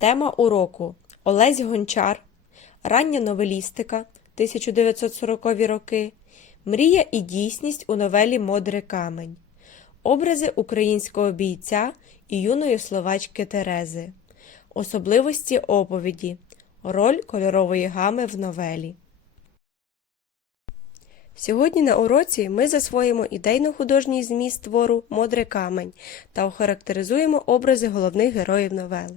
Тема уроку Олесь Гончар, Рання новелістика 1940 роки, Мрія і дійсність у новелі Модрий камень, Образи українського бійця і юної словачки Терези, Особливості оповіді, Роль кольорової гами в новелі. Сьогодні на уроці ми засвоїмо ідейно-художній зміст твору Модрий камень та охарактеризуємо образи головних героїв новели.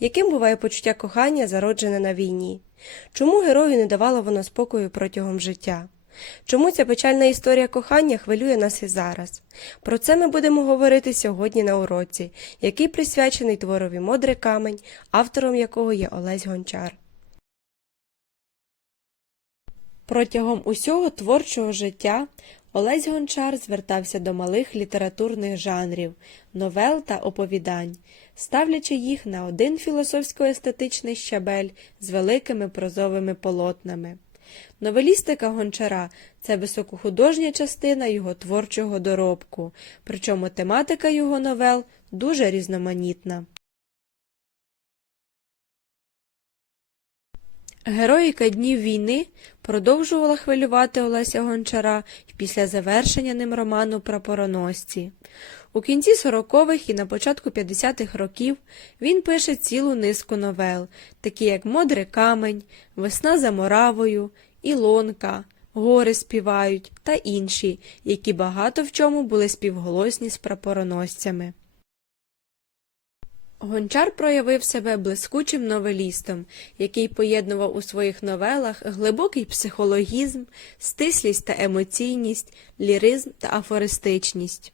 Яким буває почуття кохання, зароджене на війні? Чому герою не давало воно спокою протягом життя? Чому ця печальна історія кохання хвилює нас і зараз? Про це ми будемо говорити сьогодні на уроці, який присвячений творові Модрий камень, автором якого є Олесь Гончар. Протягом усього творчого життя Олесь Гончар звертався до малих літературних жанрів, новел та оповідань, ставлячи їх на один філософсько-естетичний щабель з великими прозовими полотнами. Новелістика Гончара це високохудожня частина його творчого доробку, причому тематика його новел дуже різноманітна. Героїка днів війни продовжувала хвилювати Олеся Гончара й після завершення ним роману Прапороносці. У кінці 40-х і на початку 50-х років він пише цілу низку новел, такі як Модрий камень, Весна за Моравою, Ілонка, Гори співають та інші, які багато в чому були співголосні з прапороносцями. Гончар проявив себе блискучим новелістом, який поєднував у своїх новелах глибокий психологізм, стислість та емоційність, ліризм та афористичність.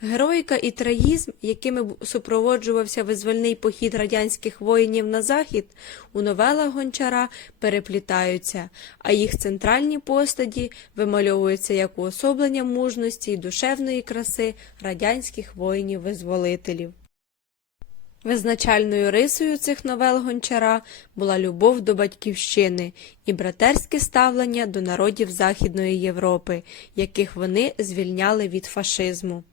Героїка і трагізм, якими супроводжувався визвольний похід радянських воїнів на захід, у новелах Гончара переплітаються, а їх центральні постаті вимальовуються як уособлення мужності й душевної краси радянських воїнів-визволителів. Визначальною рисою цих новел Гончара була любов до батьківщини і братерське ставлення до народів Західної Європи, яких вони звільняли від фашизму.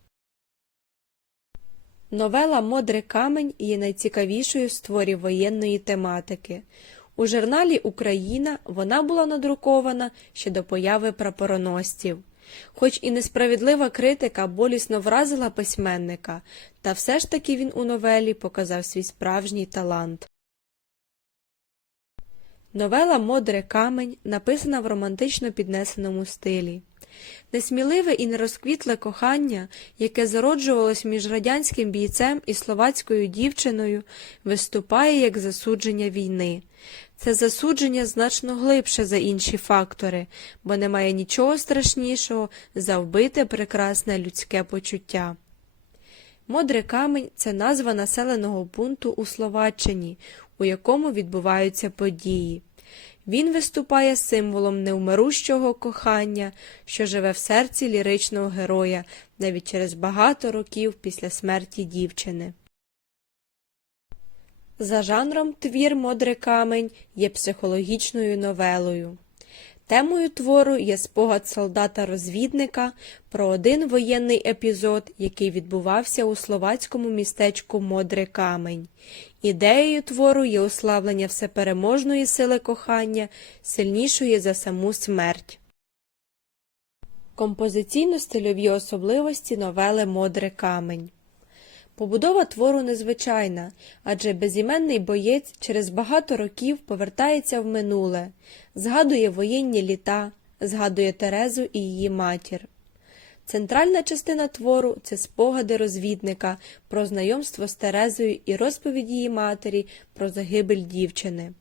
Новела Модрий камень є найцікавішою з творів воєнної тематики. У журналі Україна вона була надрукована ще до появи прапороносців. Хоч і несправедлива критика болісно вразила письменника, та все ж таки він у новелі показав свій справжній талант. Новела Модрий камень написана в романтично піднесеному стилі. Несміливе і нерозквітле кохання, яке зароджувалось між радянським бійцем і словацькою дівчиною, виступає як засудження війни. Це засудження значно глибше за інші фактори, бо немає нічого страшнішого за вбите прекрасне людське почуття. Модрий камень це назва населеного пункту у Словаччині, у якому відбуваються події. Він виступає символом невмирущого кохання, що живе в серці ліричного героя навіть через багато років після смерті дівчини. За жанром твір Модрий камень є психологічною новелою. Темою твору є спогад солдата-розвідника про один воєнний епізод, який відбувався у словацькому містечку Модрий камень. Ідеєю твору є уславлення всепереможної сили кохання, сильнішої за саму смерть. Композиційно-стильові особливості новели Модрий камень. Побудова твору незвичайна, адже безіменний боєць через багато років повертається в минуле, згадує воєнні літа, згадує Терезу і її матір. Центральна частина твору це спогади розвідника про знайомство з Терезою і розповідь її матері про загибель дівчини.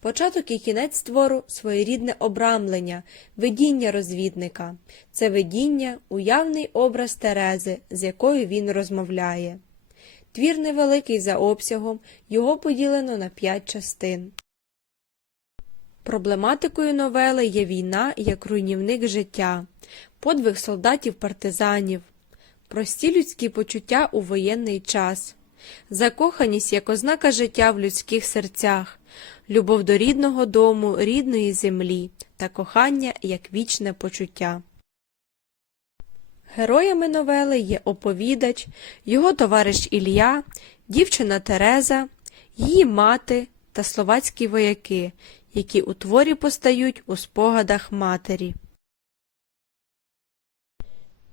Початок і кінець твору своєрідне обрамлення, видіння розвідника. Це видіння уявний образ Терези, з якою він розмовляє. Твір невеликий за обсягом, його поділено на п'ять частин. Проблематикою новели є війна як руйнівник життя, подвиг солдатів-партизанів, прості людські почуття у воєнний час, закоханість як ознака життя в людських серцях, любов до рідного дому, рідної землі та кохання як вічне почуття. Героями новели є оповідач, його товариш Ілля, дівчина Тереза її мати та словацькі вояки, які у творі постають у спогадах матері.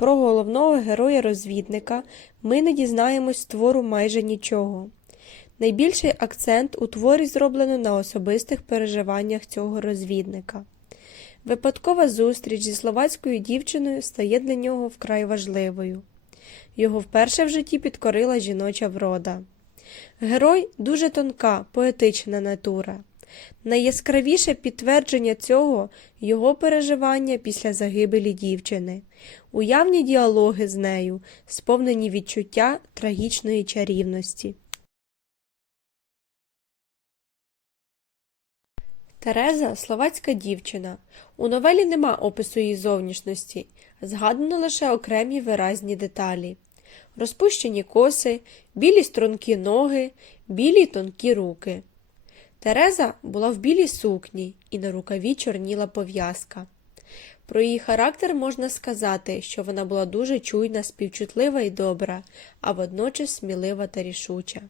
Про головного героя-розвідника ми не дізнаємось з твору майже нічого. Найбільший акцент у творі зроблено на особистих переживаннях цього розвідника. Випадкова зустріч зі словацькою дівчиною стає для нього вкрай важливою. Його вперше в житті підкорила жіноча врода. Герой дуже тонка, поетична натура. Найяскравіше підтвердження цього його переживання після загибелі дівчини, уявні діалоги з нею, сповнені відчуття трагічної чарівності. Тереза словацька дівчина. У новелі нема опису її зовнішності, згадано лише окремі виразні деталі. Розпущені коси, білі стрункі ноги, білі тонкі руки. Тереза була в білій сукні і на рукаві чорніла пов'язка. Про її характер можна сказати, що вона була дуже чуйна, співчутлива і добра, а водночас смілива та рішуча.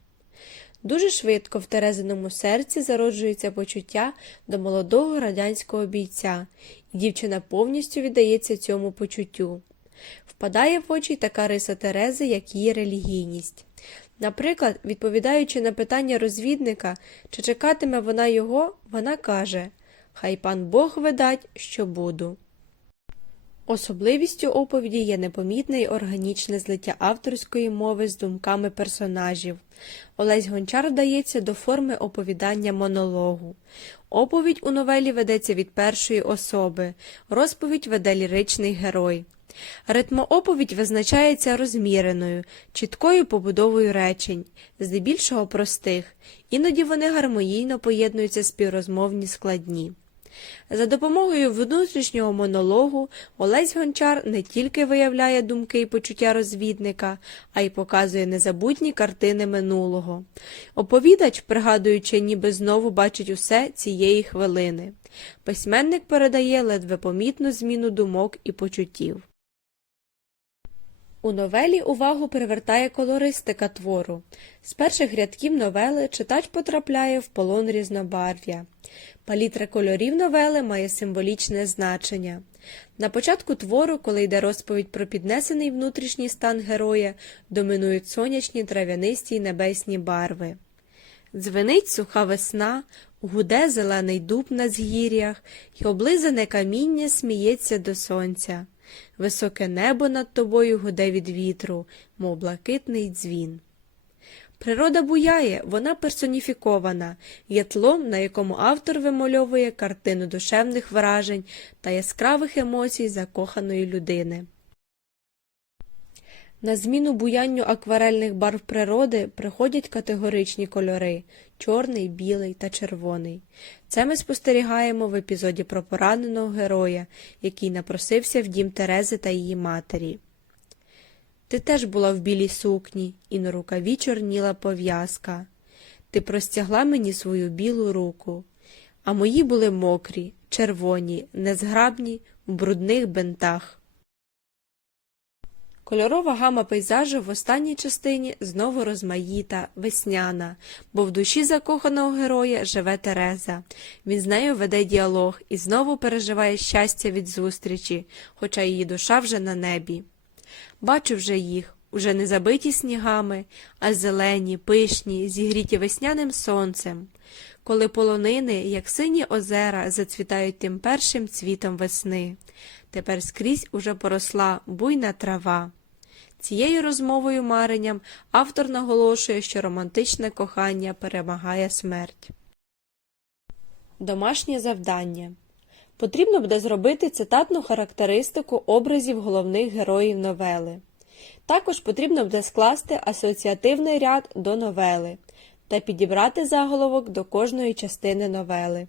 Дуже швидко в Терезиному серці зароджується почуття до молодого радянського бійця, і дівчина повністю віддається цьому почуттю. Впадає в очі така риса Терези, як її релігійність. Наприклад, відповідаючи на питання розвідника, чи чекатиме вона його, вона каже Хай пан Бог видать, що буду. Особливістю оповіді є непомітне й органічне злиття авторської мови з думками персонажів. Олесь Гончар вдається до форми оповідання монологу. Оповідь у новелі ведеться від першої особи, розповідь веде ліричний герой. Ритмооповідь визначається розміреною, чіткою побудовою речень, здебільшого простих, іноді вони гармонійно поєднуються співрозмовні складні. За допомогою внутрішнього монологу Олесь Гончар не тільки виявляє думки і почуття розвідника, а й показує незабутні картини минулого. Оповідач, пригадуючи, ніби знову бачить усе цієї хвилини. Письменник передає ледве помітну зміну думок і почуттів. У новелі увагу привертає колористика твору. З перших рядків новели читач потрапляє в полон різнобарв'я. Палітра кольорів новели має символічне значення. На початку твору, коли йде розповідь про піднесений внутрішній стан героя, домінують сонячні трав'янисті й небесні барви. Дзвенить суха весна, гуде зелений дуб на згір'ях, й облизане каміння сміється до сонця. Високе небо над тобою гуде від вітру, мов блакитний дзвін. Природа буяє, вона персоніфікована, є тлом, на якому автор вимальовує картину душевних вражень та яскравих емоцій закоханої людини. На зміну буянню акварельних барв природи приходять категоричні кольори чорний, білий та червоний. Це ми спостерігаємо в епізоді про пораненого героя, який напросився в дім Терези та її матері. Ти теж була в білій сукні, і на рукаві чорніла пов'язка. Ти простягла мені свою білу руку, а мої були мокрі, червоні, незграбні, в брудних бентах. Кольорова гама пейзажу в останній частині знову розмаїта, весняна, бо в душі закоханого героя живе Тереза. Він з нею веде діалог і знову переживає щастя від зустрічі, хоча її душа вже на небі. Бачу вже їх, уже не забиті снігами, а зелені, пишні, зігріті весняним сонцем, коли полонини, як сині озера, зацвітають тим першим цвітом весни. Тепер скрізь уже поросла буйна трава. Цією розмовою маренням автор наголошує, що романтичне кохання перемагає смерть. Домашнє завдання Потрібно буде зробити цитатну характеристику образів головних героїв новели. Також потрібно буде скласти асоціативний ряд до новели та підібрати заголовок до кожної частини новели.